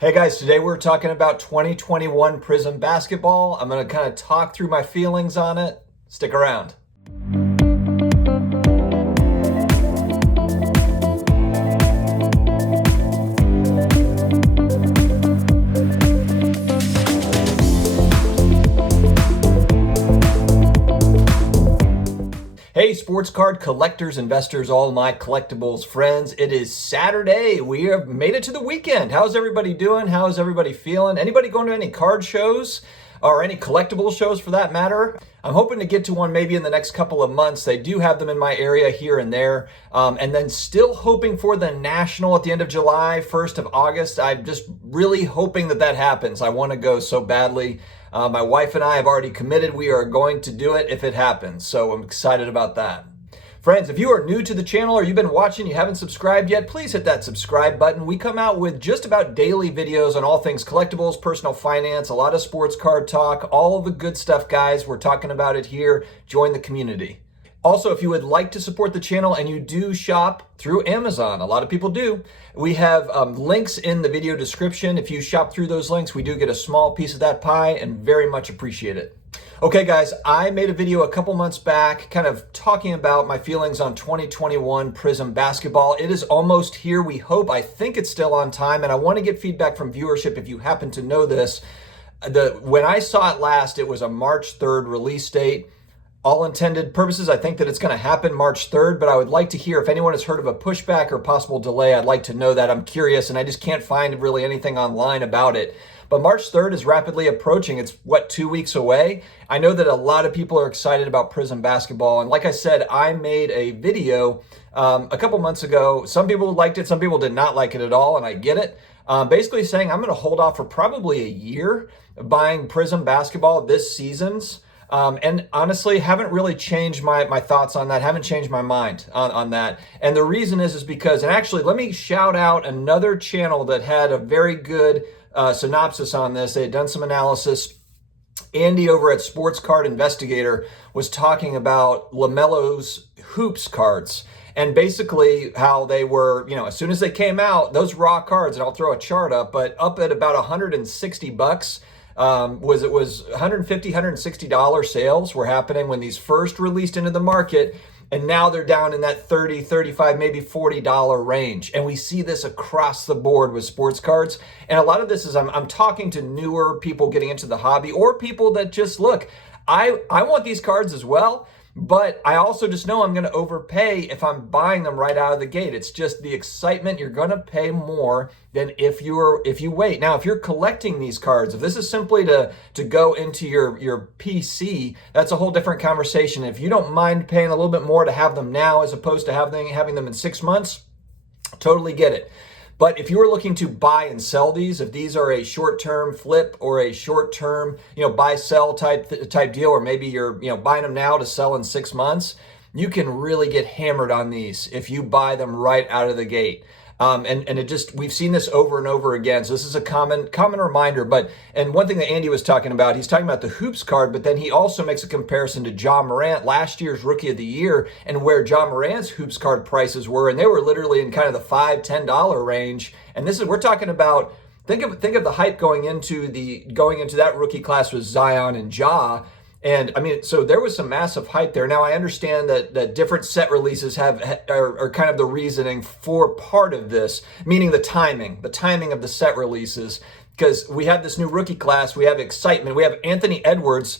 Hey guys, today we're talking about 2021 Prizm basketball. I'm going to kind of talk through my feelings on it. Stick around. Hey, sports card collectors, investors, all my collectibles friends. It is Saturday. We have made it to the weekend. How's everybody doing? How's everybody feeling? Anybody going to any card shows or any collectible shows for that matter? I'm hoping to get to one maybe in the next couple of months. They do have them in my area here and there. And then still hoping for the National at the end of July, 1st of August. I'm just really hoping that happens. I want to go so badly. My wife and I have already committed. We are going to do it if it happens. So I'm excited about that. Friends, if you are new to the channel or you've been watching, you haven't subscribed yet, please hit that subscribe button. We come out with just about daily videos on all things collectibles, personal finance, a lot of sports card talk, all of the good stuff, guys. We're talking about it here. Join the community. Also, if you would like to support the channel and you do shop through Amazon, a lot of people do, we have links in the video description. If you shop through those links, we do get a small piece of that pie and very much appreciate it. Okay, guys, I made a video a couple months back kind of talking about my feelings on 2021 Prizm basketball. It is almost here, we hope. I think it's still on time, and I want to get feedback from viewership if you happen to know this. When I saw it last, it was a March 3rd release date. All intended purposes, I think that it's going to happen March 3rd, but I would like to hear if anyone has heard of a pushback or possible delay. I'd like to know that. I'm curious, and I just can't find really anything online about it. But March 3rd is rapidly approaching. It's, 2 weeks away? I know that a lot of people are excited about Prizm basketball, and like I said, I made a video a couple months ago. Some people liked it, some people did not like it at all, and I get it. Basically saying I'm going to hold off for probably a year buying Prizm basketball this season's. And honestly, haven't really changed my thoughts on that, haven't changed my mind on that. And the reason is because, and actually, let me shout out another channel that had a very good synopsis on this. They had done some analysis. Andy over at Sports Card Investigator was talking about LaMelo's hoops cards. And basically how they were, as soon as they came out, those raw cards, and I'll throw a chart up, but up at about $160. It was $150, $160 sales were happening when these first released into the market, and now they're down in that $30, $35, maybe $40 range. And we see this across the board with sports cards. And a lot of this is I'm talking to newer people getting into the hobby, or people that just look, I want these cards as well, but I also just know I'm going to overpay if I'm buying them right out of the gate. It's just the excitement. You're going to pay more than if you wait. Now, if you're collecting these cards, if this is simply to go into your PC, that's a whole different conversation. If you don't mind paying a little bit more to have them now as opposed to having them in 6 months, totally get it. But if you are looking to buy and sell these, if these are a short-term flip or a short-term, buy-sell type deal, or maybe you're, buying them now to sell in 6 months, you can really get hammered on these if you buy them right out of the gate. We've seen this over and over again. So this is a common reminder. And one thing that Andy was talking about, he's talking about the hoops card, but then he also makes a comparison to Ja Morant, last year's Rookie of the Year, and where Ja Morant's hoops card prices were, and they were literally in kind of the $5, $10 range. And we're talking about, think of the hype going into that rookie class with Zion and Ja. And I mean, so there was some massive hype there. Now I understand that different set releases are kind of the reasoning for part of this, meaning the timing of the set releases, because we have this new rookie class, we have excitement, we have Anthony Edwards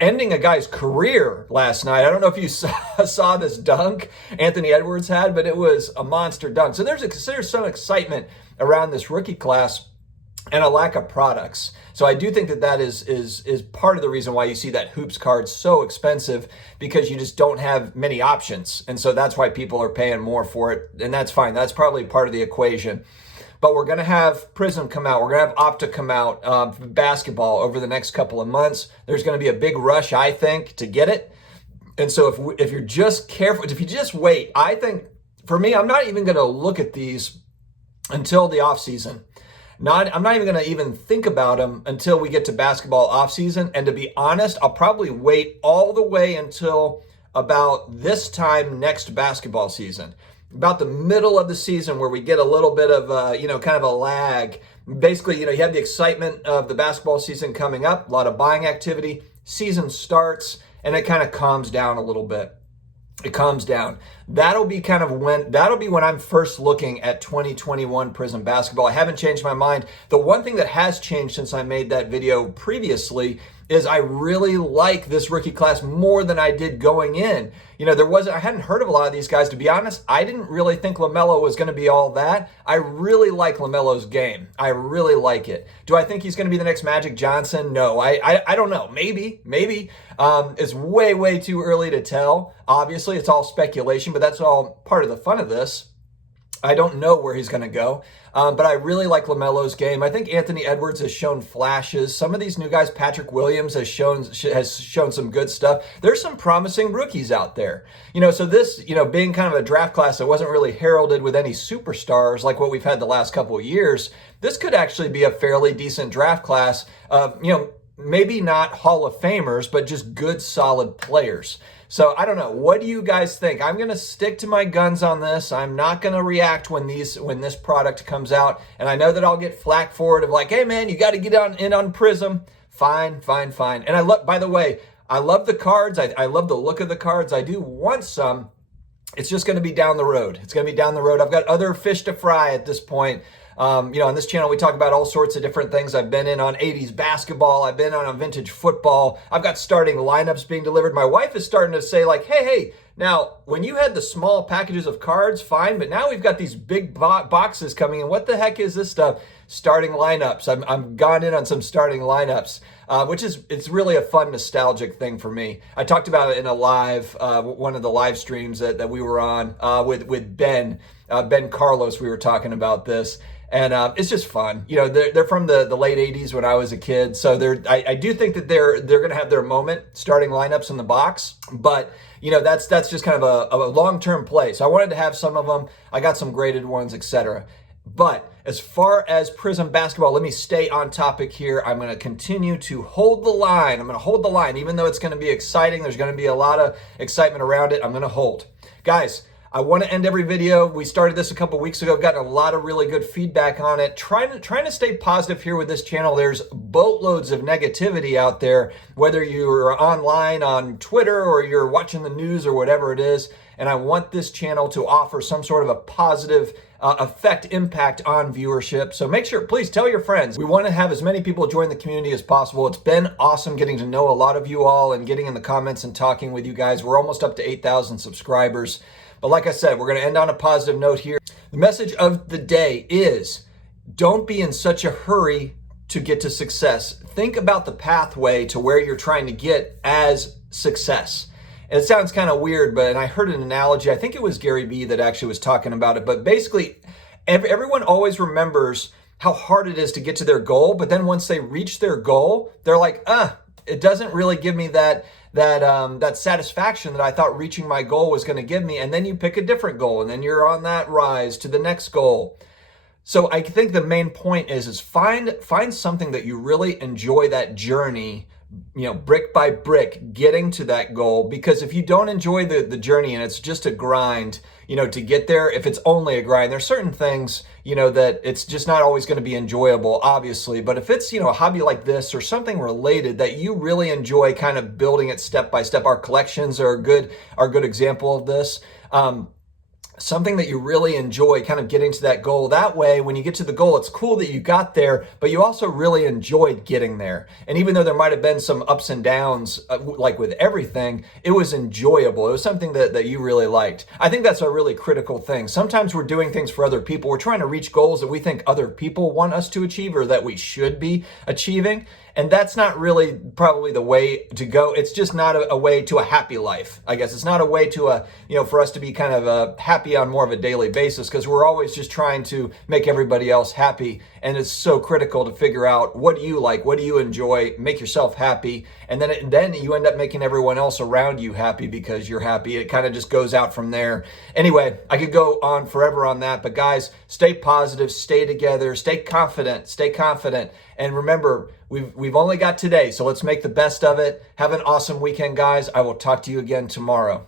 ending a guy's career last night. I don't know if you saw this dunk Anthony Edwards had, but it was a monster dunk. So there's some excitement around this rookie class and a lack of products. So I do think that is part of the reason why you see that hoops card so expensive, because you just don't have many options. And so that's why people are paying more for it. And that's fine. That's probably part of the equation. But we're going to have Prizm come out. We're going to have Opta come out, basketball, over the next couple of months. There's going to be a big rush, I think, to get it. And so if you're just careful, if you just wait, I think, for me, I'm not even going to look at these until the off season. I'm not even going to even think about them until we get to basketball offseason. And to be honest, I'll probably wait all the way until about this time next basketball season. About the middle of the season, where we get a little bit of, kind of a lag. basically, you have the excitement of the basketball season coming up, a lot of buying activity, season starts, and it kind of calms down a little bit. It calms down. That'll be when I'm first looking at 2021 Prizm basketball. I haven't changed my mind. The one thing that has changed since I made that video previously is I really like this rookie class more than I did going in. I hadn't heard of a lot of these guys. To be honest, I didn't really think LaMelo was going to be all that. I really like LaMelo's game. I really like it. Do I think he's going to be the next Magic Johnson? No, I don't know. Maybe. It's way too early to tell. Obviously, it's all speculation, but that's all part of the fun of this. I don't know where he's going to go, but I really like LaMelo's game. I think Anthony Edwards has shown flashes. Some of these new guys, Patrick Williams has shown some good stuff. There's some promising rookies out there. So this, being kind of a draft class that wasn't really heralded with any superstars like what we've had the last couple of years, this could actually be a fairly decent draft class of, maybe not Hall of Famers, but just good, solid players. So I don't know. What do you guys think? I'm going to stick to my guns on this. I'm not going to react when this product comes out. And I know that I'll get flack for it of like, hey man, you got to get in on Prizm. Fine. And by the way, I love the cards. I love the look of the cards. I do want some. It's just going to be down the road. It's going to be down the road. I've got other fish to fry at this point. On this channel, we talk about all sorts of different things. I've been in on 80s basketball. I've been on a vintage football. I've got starting lineups being delivered. My wife is starting to say like, hey, now, when you had the small packages of cards, fine, but now we've got these big boxes coming in. What the heck is this stuff? Starting lineups. I'm gone in on some starting lineups, it's really a fun, nostalgic thing for me. I talked about it in a live, one of the live streams that we were on with Ben Carlos. We were talking about this. And it's just fun. They're from the late 80s when I was a kid. So I do think that they're going to have their moment, starting lineups in the box. But, that's just kind of a long-term play. So I wanted to have some of them. I got some graded ones, etc. But as far as Prizm basketball, let me stay on topic here. I'm going to continue to hold the line. I'm going to hold the line. Even though it's going to be exciting, there's going to be a lot of excitement around it, I'm going to hold. Guys, I want to end every video. We started this a couple weeks ago. I've gotten a lot of really good feedback on it. Trying to stay positive here with this channel. There's boatloads of negativity out there, whether you're online on Twitter or you're watching the news or whatever it is. And I want this channel to offer some sort of a positive impact on viewership. So make sure, please tell your friends. We want to have as many people join the community as possible. It's been awesome getting to know a lot of you all and getting in the comments and talking with you guys. We're almost up to 8,000 subscribers. But like I said, we're going to end on a positive note here. The message of the day is, don't be in such a hurry to get to success. Think about the pathway to where you're trying to get as success. And it sounds kind of weird, but I heard an analogy. I think it was Gary Vee that actually was talking about it. But basically, everyone always remembers how hard it is to get to their goal. But then once they reach their goal, they're like, it doesn't really give me that satisfaction that I thought reaching my goal was going to give me. And then you pick a different goal, and then you're on that rise to the next goal. So I think the main point is find something that you really enjoy that journey, brick by brick, getting to that goal. Because if you don't enjoy the journey and it's just a grind, to get there, if it's only a grind, there's certain things, that it's just not always going to be enjoyable, obviously. But if it's, a hobby like this or something related that you really enjoy kind of building it step by step, our collections are a good example of this. Something that you really enjoy, kind of getting to that goal. That way, when you get to the goal, it's cool that you got there, but you also really enjoyed getting there. And even though there might have been some ups and downs, like with everything, it was enjoyable. It was something that you really liked. I think that's a really critical thing. Sometimes we're doing things for other people. We're trying to reach goals that we think other people want us to achieve or that we should be achieving. And that's not really probably the way to go. It's just not a way to a happy life, I guess. It's not a way to for us to be kind of happy on more of a daily basis, because we're always just trying to make everybody else happy. And it's so critical to figure out, what do you like? What do you enjoy? Make yourself happy. And then you end up making everyone else around you happy because you're happy. It kind of just goes out from there. Anyway, I could go on forever on that. But guys, stay positive, stay together, stay confident. And remember, we've only got today, so let's make the best of it. Have an awesome weekend, guys. I will talk to you again tomorrow.